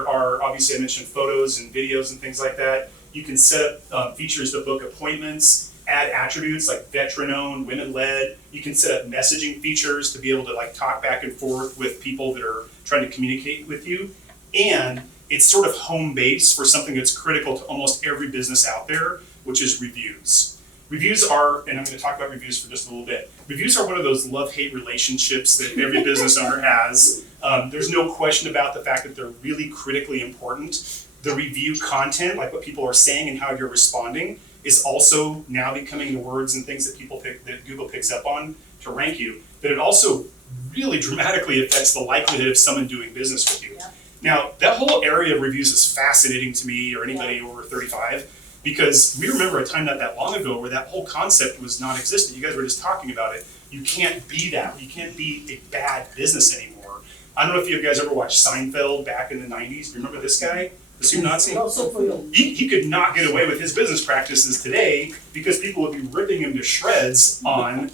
There are, obviously I mentioned photos and videos and things like that. You can set up features to book appointments, add attributes like veteran-owned, women-led. You can set up messaging features to be able to like talk back and forth with people that are trying to communicate with you. And it's sort of home base for something that's critical to almost every business out there, which is reviews. Reviews are, and I'm going to talk about reviews for just a little bit. Reviews are one of those love-hate relationships that every business owner has. There's no question about the fact that they're really critically important. The review content, like what people are saying and how you're responding, is also now becoming the words and things that Google picks up on to rank you. But it also really dramatically affects the likelihood of someone doing business with you. Yeah. Now, that whole area of reviews is fascinating to me or anybody over 35. Because we remember a time not that long ago where that whole concept was non-existent. You guys were just talking about it. You can't be that. You can't be a bad business anymore. I don't know if you guys ever watched Seinfeld back in the 90s. Do you remember this guy? The Sue Nazi? He could not get away with his business practices today because people would be ripping him to shreds on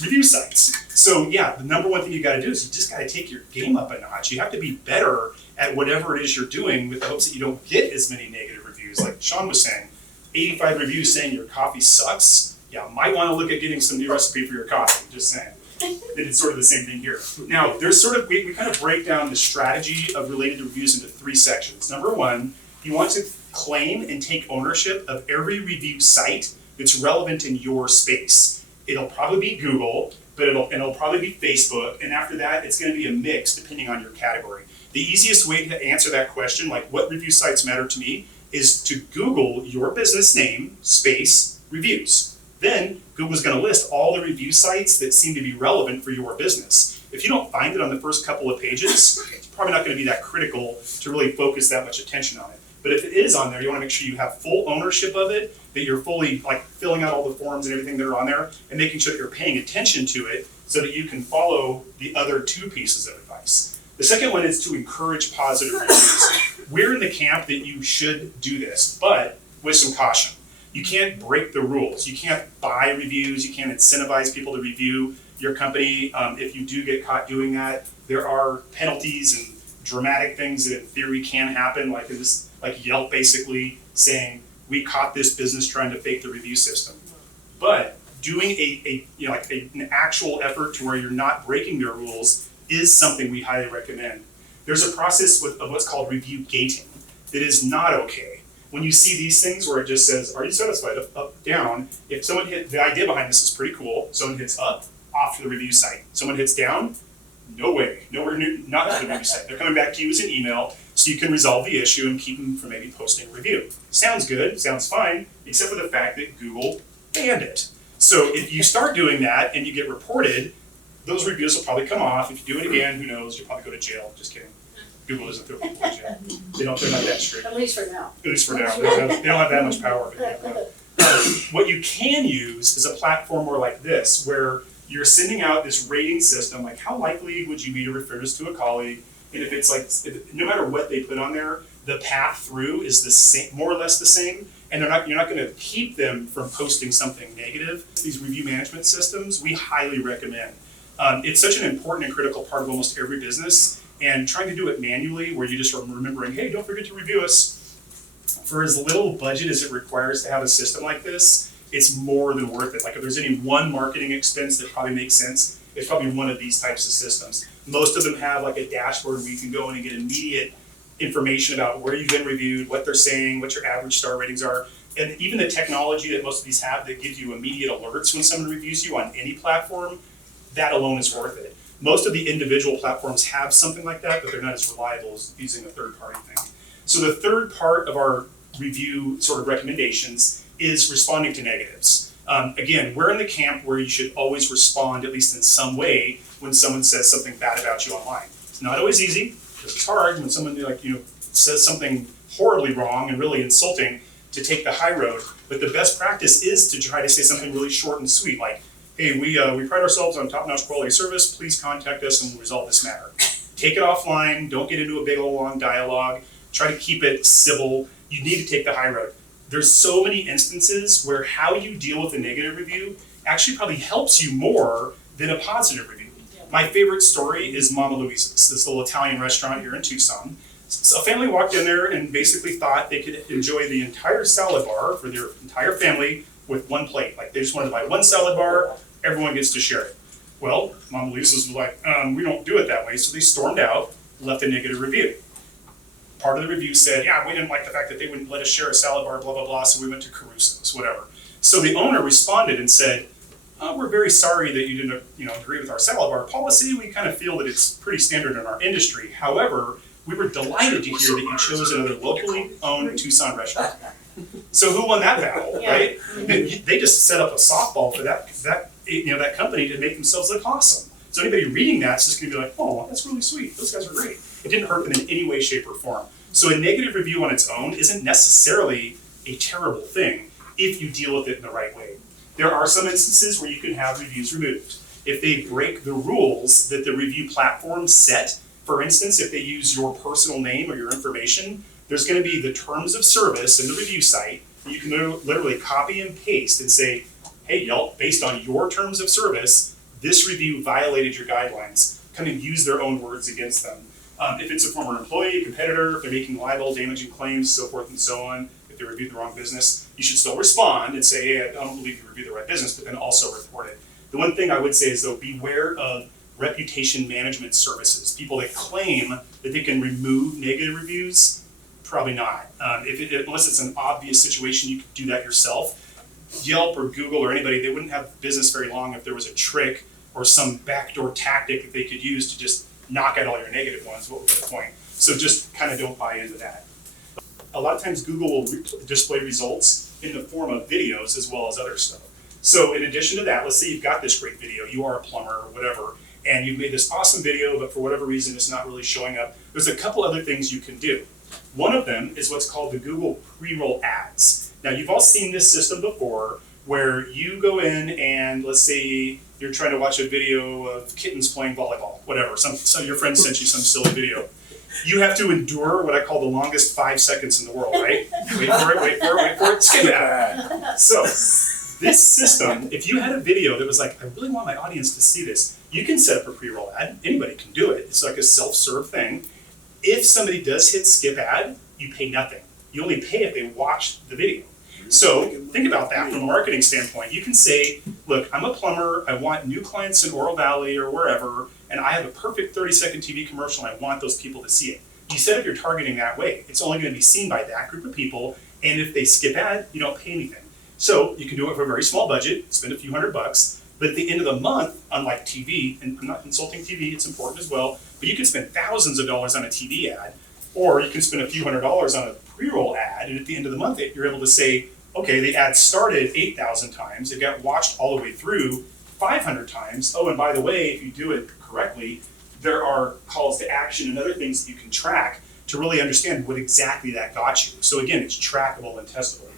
review sites. So yeah, the number one thing you gotta do is you just gotta take your game up a notch. You have to be better at whatever it is you're doing with the hopes that you don't get as many negative reviews. Like Shawn was saying, 85 reviews saying your coffee sucks. Yeah, might want to look at getting some new recipe for your coffee, just saying. It's sort of the same thing here. Now, there's sort of, we kind of break down the strategy of related reviews into 3 sections. Number 1, you want to claim and take ownership of every review site that's relevant in your space. It'll probably be Google, but it'll probably be Facebook, and after that, it's going to be a mix depending on your category. The easiest way to answer that question, like what review sites matter to me, is to Google your business name, space, reviews. Then Google's going to list all the review sites that seem to be relevant for your business. If you don't find it on the first couple of pages, it's probably not going to be that critical to really focus that much attention on it. But if it is on there, you want to make sure you have full ownership of it, that you're fully like filling out all the forms and everything that are on there, and making sure that you're paying attention to it so that you can follow the other 2 pieces of advice. The second one is to encourage positive reviews. We're in the camp that you should do this, but with some caution. You can't break the rules. You can't buy reviews. You can't incentivize people to review your company. If you do get caught doing that, there are penalties and dramatic things that in theory can happen, like Yelp basically saying, we caught this business trying to fake the review system. But doing an actual effort to where you're not breaking their rules is something we highly recommend. There's a process of what's called review gating that is not okay. When you see these things where it just says, are you satisfied, up, down, if someone the idea behind this is pretty cool. Someone hits up, off to the review site. Someone hits down, no way, nowhere near, not to the review site. They're coming back to you as an email so you can resolve the issue and keep them from maybe posting a review. Sounds good, sounds fine, except for the fact that Google banned it. So if you start doing that and you get reported, those reviews will probably come off. If you do it again, who knows, you'll probably go to jail. Just kidding. Google doesn't throw people in jail. They're not that strict. At least for now. At least for now. They don't have that much power. What you can use is a platform more like this, where you're sending out this rating system, like how likely would you be to refer this to a colleague? And if it's like, no matter what they put on there, the path through is the same, more or less the same, and you're not going to keep them from posting something negative. These review management systems, we highly recommend. It's such an important and critical part of almost every business, and trying to do it manually where you just are remembering, hey, don't forget to review us. For as little budget as it requires to have a system like this, it's more than worth it. Like if there's any one marketing expense that probably makes sense, it's probably one of these types of systems. Most of them have like a dashboard where you can go in and get immediate information about where you've been reviewed, what they're saying, what your average star ratings are. And even the technology that most of these have that gives you immediate alerts when someone reviews you on any platform, that alone is worth it. Most of the individual platforms have something like that, but they're not as reliable as using a third-party thing. So the third part of our review sort of recommendations is responding to negatives. Again, we're in the camp where you should always respond, at least in some way, when someone says something bad about you online. It's not always easy, because it's hard when someone says something horribly wrong and really insulting to take the high road. But the best practice is to try to say something really short and sweet, like, hey, we pride ourselves on top-notch quality service. Please contact us and we'll resolve this matter. Take it offline. Don't get into a big old long dialogue. Try to keep it civil. You need to take the high road. There's so many instances where how you deal with a negative review actually probably helps you more than a positive review. My favorite story is Mama Louise's, this little Italian restaurant here in Tucson. So a family walked in there and basically thought they could enjoy the entire salad bar for their entire family with one plate. Like they just wanted to buy one salad bar, everyone gets to share it. Well, Mom Lisa's was like, we don't do it that way. So they stormed out, left a negative review. Part of the review said, yeah, we didn't like the fact that they wouldn't let us share a salad bar, blah, blah, blah, so we went to Caruso's, whatever. So the owner responded and said, we're very sorry that you didn't agree with our salad bar policy. We kind of feel that it's pretty standard in our industry. However, we were delighted to hear that you chose another locally owned Tucson restaurant. So who won that battle, right? They just set up a softball for that company to make themselves look awesome. So anybody reading that's just going to be like, oh, that's really sweet. Those guys are great. It didn't hurt them in any way, shape, or form. So a negative review on its own isn't necessarily a terrible thing if you deal with it in the right way. There are some instances where you can have reviews removed. If they break the rules that the review platform set, for instance, if they use your personal name or your information, there's going to be the terms of service in the review site. You can literally copy and paste and say, hey, Yelp, based on your terms of service, this review violated your guidelines. Come and use their own words against them. If it's a former employee, competitor, if they're making libel, damaging claims, so forth and so on, if they reviewed the wrong business, you should still respond and say, hey, I don't believe you reviewed the right business, but then also report it. The one thing I would say is, though, beware of reputation management services. People that claim that they can remove negative reviews, probably not. Unless it's an obvious situation, you could do that yourself. Yelp or Google or anybody, they wouldn't have business very long if there was a trick or some backdoor tactic that they could use to just knock out all your negative ones. What would be the point? So just kind of don't buy into that. A lot of times Google will display results in the form of videos as well as other stuff. So in addition to that, let's say you've got this great video, you are a plumber or whatever, and you've made this awesome video, but for whatever reason it's not really showing up. There's a couple other things you can do. One of them is what's called the Google pre-roll ads. Now you've all seen this system before where you go in and let's say you're trying to watch a video of kittens playing volleyball, whatever. Some of your friends sent you some silly video. You have to endure what I call the longest 5 seconds in the world, right? Wait for it, skip it. So this system, if you had a video that was like, I really want my audience to see this, you can set up a pre-roll ad. Anybody can do it. It's like a self-serve thing. If somebody does hit skip ad, you pay nothing. You only pay if they watch the video. So think about that from a marketing standpoint. You can say, look, I'm a plumber, I want new clients in Oro Valley or wherever, and I have a perfect 30-second TV commercial and I want those people to see it. You set up your targeting that way. It's only going to be seen by that group of people, and if they skip ad, you don't pay anything. So you can do it for a very small budget, spend a few $100, but at the end of the month, unlike TV, and I'm not insulting TV, it's important as well, but you can spend thousands of dollars on a TV ad, or you can spend a few $100s on a pre-roll ad, and at the end of the month, you're able to say, okay, the ad started 8,000 times, it got watched all the way through 500 times. Oh, and by the way, if you do it correctly, there are calls to action and other things that you can track to really understand what exactly that got you. So again, it's trackable and testable.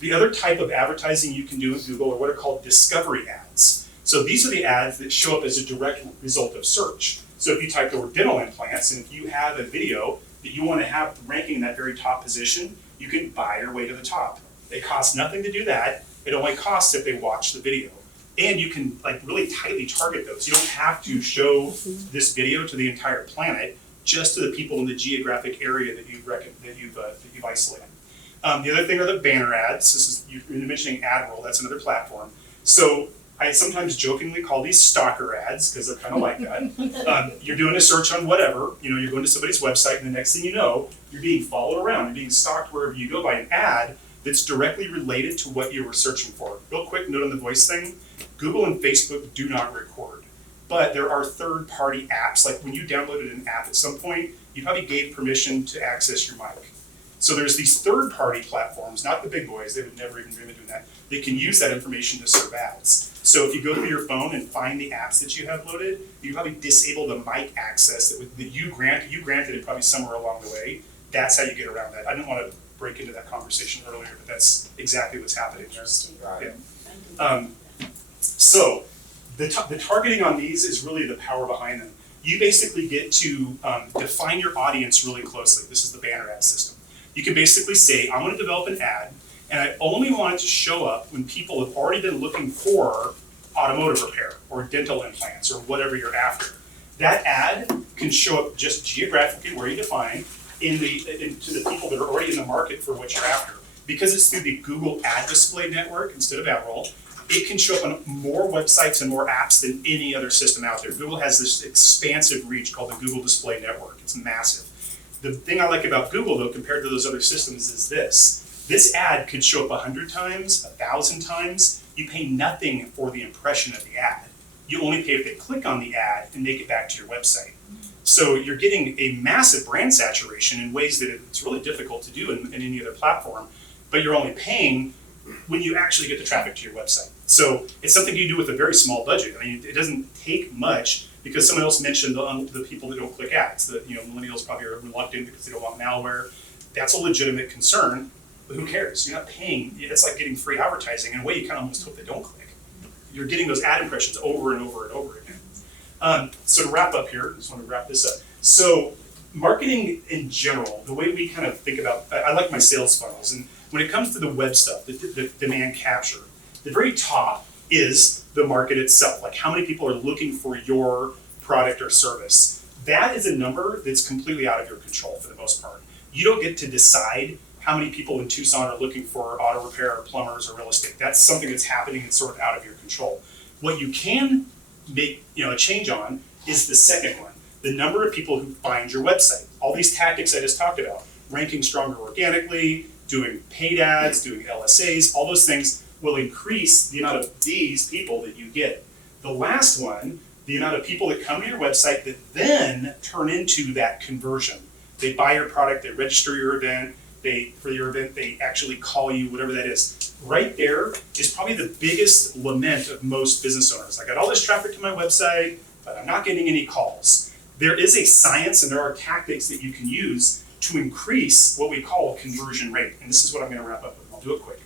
The other type of advertising you can do in Google are what are called discovery ads. So these are the ads that show up as a direct result of search. So if you type the word dental implants, and if you have a video that you want to have ranking in that very top position, you can buy your way to the top. It costs nothing to do that. It only costs if they watch the video. And you can really tightly target those. You don't have to show this video to the entire planet, just to the people in the geographic area that you've isolated. The other thing are the banner ads. You're mentioning AdRoll, that's another platform. So I sometimes jokingly call these stalker ads because they're kind of like that. You're doing a search on whatever, you're going to somebody's website, and the next thing you know, you're being followed around, you're being stalked wherever you go by an ad that's directly related to what you were searching for. Real quick note on the voice thing, Google and Facebook do not record, but there are third-party apps. Like when you downloaded an app at some point, you probably gave permission to access your mic. So there's these third-party platforms, not the big boys, they would never even dream of doing that. They can use that information to serve ads. So if you go through your phone and find the apps that you have loaded, you probably disable the mic access that you granted it probably somewhere along the way. That's how you get around that. I didn't want to break into that conversation earlier, but that's exactly what's happening there. Yeah. So the targeting on these is really the power behind them. You basically get to define your audience really closely. This is the banner ad system. You can basically say, I'm going to develop an ad, and I only want it to show up when people have already been looking for automotive repair or dental implants or whatever you're after. That ad can show up just geographically where you define, into the people that are already in the market for what you're after. Because it's through the Google Ad Display Network instead of AdRoll, it can show up on more websites and more apps than any other system out there. Google has this expansive reach called the Google Display Network. It's massive. The thing I like about Google, though, compared to those other systems is this ad could show up 100 times, 1,000 times. You pay nothing for the impression of the ad. You only pay if they click on the ad and make it back to your website. So you're getting a massive brand saturation in ways that it's really difficult to do in any other platform, but you're only paying when you actually get the traffic to your website. So it's something you do with a very small budget. I mean, it doesn't take much, because someone else mentioned the people that don't click ads. The millennials probably are reluctant because they don't want malware. That's a legitimate concern, but who cares? You're not paying. It's like getting free advertising. In a way, you kind of almost hope they don't click. You're getting those ad impressions over and over and over again. So to wrap up here, I just want to wrap this up. So marketing in general, the way we kind of think about, I like my sales funnels, and when it comes to the web stuff, the demand capture, the very top is the market itself, like how many people are looking for your product or service. That is a number that's completely out of your control for the most part. You don't get to decide how many people in Tucson are looking for auto repair or plumbers or real estate. That's something that's happening and sort of out of your control. What you can make a change on is the second one, the number of people who find your website. All these tactics I just talked about, ranking stronger organically, doing paid ads, doing LSAs, all those things will increase the amount of these people that you get. The last one, the amount of people that come to your website that then turn into that conversion. They buy your product, they register your event, they actually call you, whatever that is. Right there is probably the biggest lament of most business owners. I got all this traffic to my website, but I'm not getting any calls. There is a science and there are tactics that you can use to increase what we call conversion rate. And this is what I'm going to wrap up with. I'll do it quick.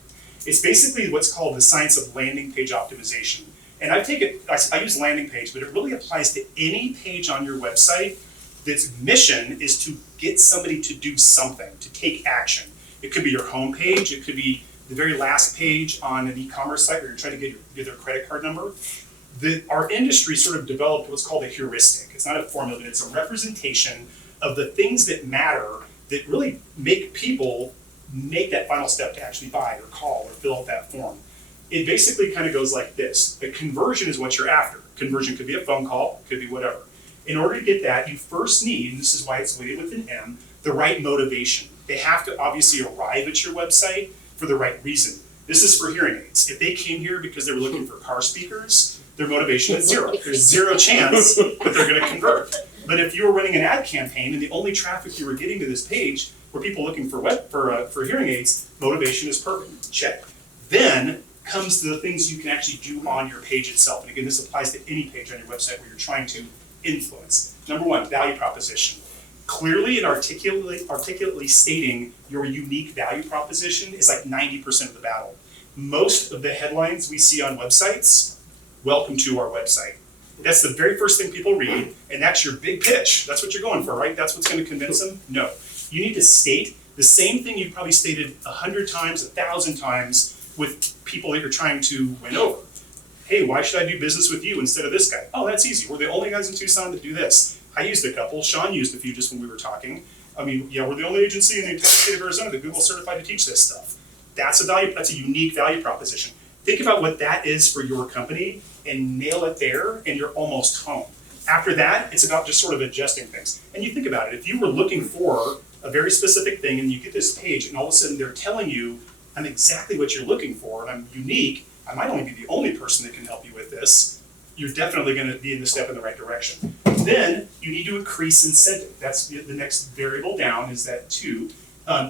It's basically what's called the science of landing page optimization. And I use landing page, but it really applies to any page on your website that's mission is to get somebody to do something, to take action. It could be your home page, it could be the very last page on an e-commerce site where you're trying to get their credit card number. Our industry sort of developed what's called a heuristic. It's not a formula, it's a representation of the things that matter that really make people make that final step to actually buy or call or fill out that form. It basically kind of goes like this. The conversion is what you're after. Conversion could be a phone call, could be whatever. In order to get that, you first need, and this is why it's weighted with an M, the right motivation. They have to obviously arrive at your website for the right reason. This is for hearing aids. If they came here because they were looking for car speakers, their motivation is zero. There's zero chance that they're going to convert. But if you were running an ad campaign and the only traffic you were getting to this page were people looking for hearing aids, motivation is perfect. Check. Then comes the things you can actually do on your page itself. And again, this applies to any page on your website where you're trying to influence. Number one, value proposition. Clearly and articulately stating your unique value proposition is like 90% of the battle. Most of the headlines we see on websites, welcome to our website. That's the very first thing people read, and that's your big pitch. That's what you're going for, right? That's what's going to convince them? No. You need to state the same thing you've probably stated 100 times, 1,000 times with people that you're trying to win over. Hey, why should I do business with you instead of this guy? Oh, that's easy. We're the only guys in Tucson that do this. I used a couple. Shawn used a few just when we were talking. I mean, yeah, we're the only agency in the entire state of Arizona that Google certified to teach this stuff. That's a unique value proposition. Think about what that is for your company and nail it there, and you're almost home. After that, it's about just sort of adjusting things. And you think about it, if you were looking for a very specific thing and you get this page and all of a sudden they're telling you, I'm exactly what you're looking for and I'm unique, I might only be the only person that can help you with this, you're definitely going to be in the step in the right direction. Then you need to increase incentive. That's the next variable down, is that two,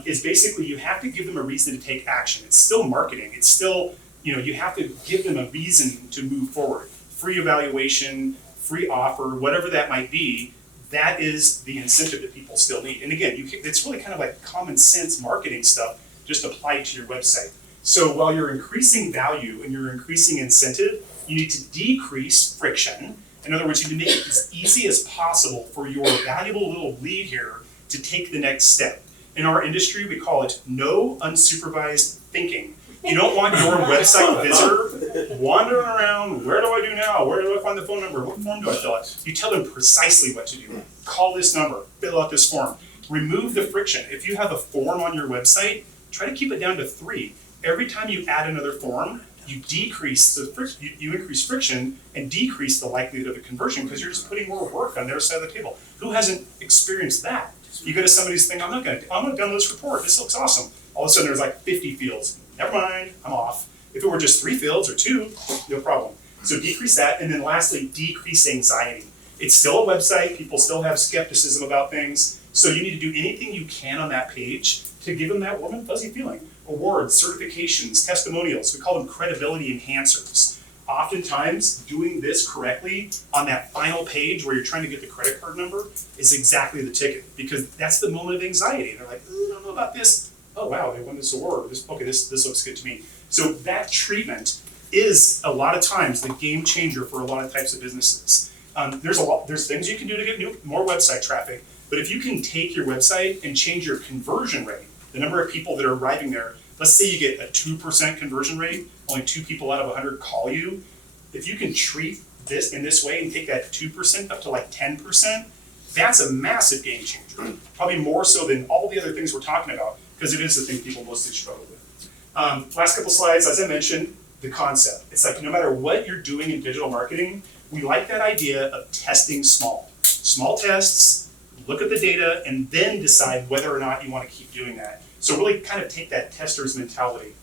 is basically you have to give them a reason to take action. It's still marketing. It's still, you have to give them a reason to move forward. Free evaluation, free offer, whatever that might be, that is the incentive that people still need. And again, it's really kind of like common sense marketing stuff just applied to your website. So while you're increasing value and you're increasing incentive, you need to decrease friction. In other words, you need to make it as easy as possible for your valuable little lead here to take the next step. In our industry, we call it no unsupervised thinking. You don't want your website visitor wandering around, where do I do now? Where do I find the phone number? What form do I fill out? You tell them precisely what to do. Call this number, fill out this form. Remove the friction. If you have a form on your website, try to keep it down to 3. Every time you add another form, you decrease the you increase friction and decrease the likelihood of a conversion because you're just putting more work on their side of the table. Who hasn't experienced that? You go to somebody's thing, I'm gonna download this report. This looks awesome. All of a sudden there's like 50 fields. Never mind, I'm off. If it were just 3 fields or 2, no problem. So decrease that, and then lastly, decrease anxiety. It's still a website. People still have skepticism about things. So you need to do anything you can on that page to give them that warm and fuzzy feeling. Awards, certifications, testimonials, we call them credibility enhancers. Oftentimes, doing this correctly on that final page where you're trying to get the credit card number is exactly the ticket, because that's the moment of anxiety. They're like, I don't know about this. Oh wow, they won this award. This looks good to me. So that treatment is a lot of times the game changer for a lot of types of businesses. There's things you can do to get more website traffic, but if you can take your website and change your conversion rate, the number of people that are arriving there, let's say you get a 2% conversion rate, only 2 people out of 100 call you. If you can treat this in this way and take that 2% up to like 10%, that's a massive game changer. Probably more so than all the other things we're talking about, because it is the thing people mostly struggle with. Last couple slides, as I mentioned, the concept. It's like no matter what you're doing in digital marketing, we like that idea of testing small. Small tests, look at the data, and then decide whether or not you want to keep doing that. So really kind of take that tester's mentality.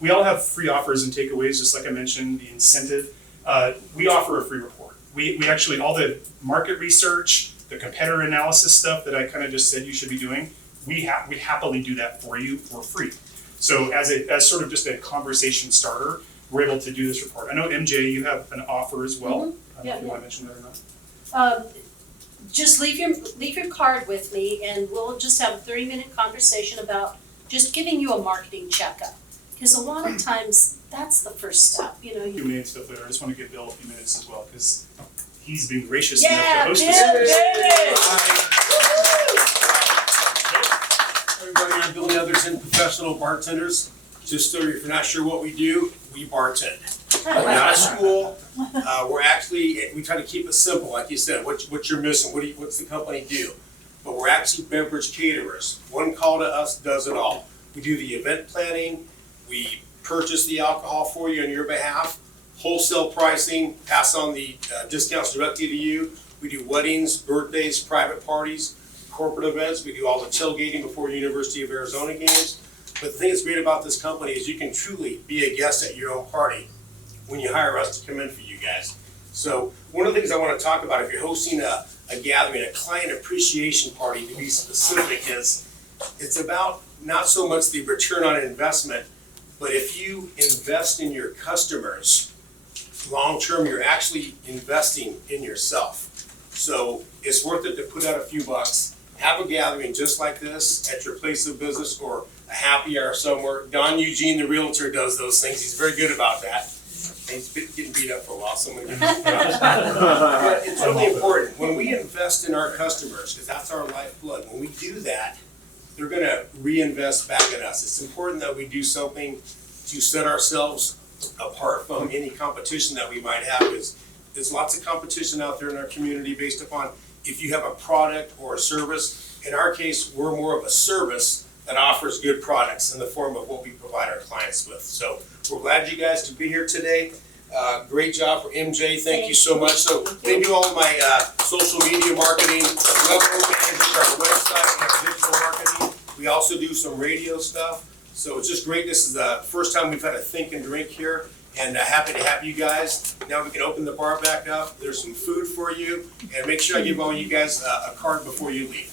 We all have free offers and takeaways, just like I mentioned, the incentive. We offer a free report. We actually, all the market research, the competitor analysis stuff that I kind of just said you should be doing, we happily do that for you for free. So as sort of just a conversation starter, we're able to do this report. I know MJ, you have an offer as well. Mm-hmm. I don't know if you want to mention that or not. Just leave your card with me, and we'll just have a 30-minute conversation about just giving you a marketing checkup. Because a lot of times that's the first step, you know. Q&A and stuff later. I just want to give Bill a few minutes as well, because he's been gracious enough to host this. Everybody, I'm Bill Netherton, professional bartenders. Just so if you're not sure what we do, we bartend. We're not a school. We try to keep it simple, like you said. What you're missing? What's the company do? But we're actually beverage caterers. One call to us does it all. We do the event planning. We purchase the alcohol for you on your behalf. Wholesale pricing. Pass on the discounts directly to you. We do weddings, birthdays, private parties, corporate events. We do all the tailgating before University of Arizona games. But the thing that's great about this company is you can truly be a guest at your own party when you hire us to come in for you guys. So one of the things I want to talk about, if you're hosting a gathering, a client appreciation party to be specific, is it's about not so much the return on investment, but if you invest in your customers, long term, you're actually investing in yourself. So it's worth it to put out a few bucks, have a gathering just like this at your place of business or a happy hour somewhere. Don Eugene, the realtor, does those things. He's very good about that. He's been getting beat up for a while. But it's really important. When we invest in our customers, because that's our lifeblood, when we do that, they're going to reinvest back in us. It's important that we do something to set ourselves apart from any competition that we might have, because there's lots of competition out there in our community based upon if you have a product or a service. In our case, we're more of a service that offers good products in the form of what we provide our clients with. So we're glad you guys to be here today. Great job for MJ. Thank you so much. So they do all of my social media marketing, WebMo manages our website, and our digital marketing. We also do some radio stuff. So it's just great. This is the first time we've had a think and drink here, and happy to have you guys. Now we can open the bar back up. There's some food for you, and make sure I give all you guys a card before you leave.